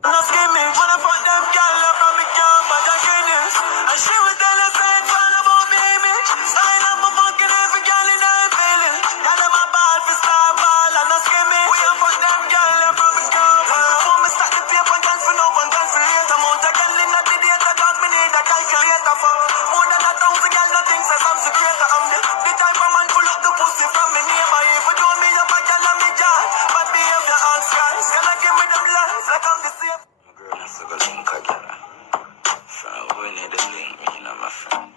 No skimming, wanna fuck them girl up on me camp and the guineas. And she would tell us it's all about me image. Sign up for fucking every girl in her feeling. Tell them a ball for star ball and no skimming. We a fuck them girl up on me camp. Before me start the paper, dance for no one, dance for later. Amount of girl in the data, cause me need a calculator for more than 1,000 girl, nothing says I'm so greater. I'm the type of man pull up the pussy from me name. I even do me up a girl on me jaw. But behavior all skies. Can I give me them lies like I'm the same? Girl, that's a good link again. From we need a link, me and my friend.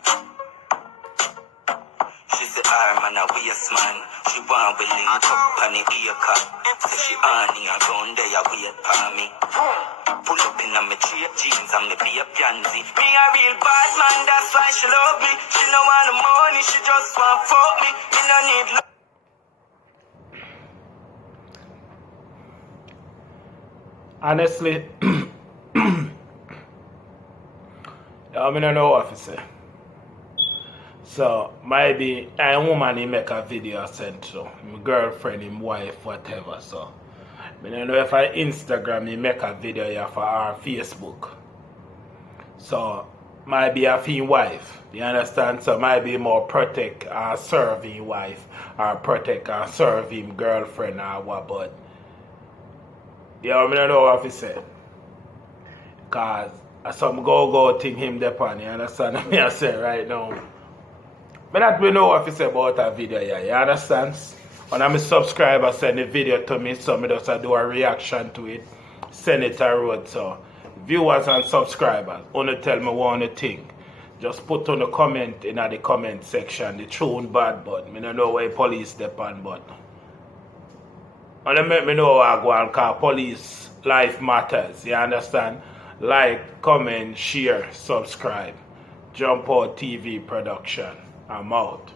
She say, man, a waste man. She want we link up on the acre. Say she honey, I go there, you wait for me. Pull up in my straight jeans and me be a pansy. Me a real bad man, that's why she love me. She no want the money, she just want fuck me. Me no need love. Honestly, I don't know what to say. So, maybe a woman he make a video sent to my girlfriend, him wife, whatever. So, I don't know if I Instagram he make a video here for our Facebook. So, maybe a him wife. You understand? So, maybe more protect or serve him wife or protect or serve him girlfriend or what. But, yeah, I don't know what to say. Because some go thing him depend, you understand what I say right now? But not we know what to say about a video here, you understand? When my subscriber send a video to me, so me just do a reaction to it, send it a road. So viewers and subscribers, only tell me one thing. Just put on a comment in the comment section, the tune bad, but I don't know why police depend, but only make me know I go and call police life matters, you understand? Like, comment, share, subscribe. Jump Out TV production. I'm out.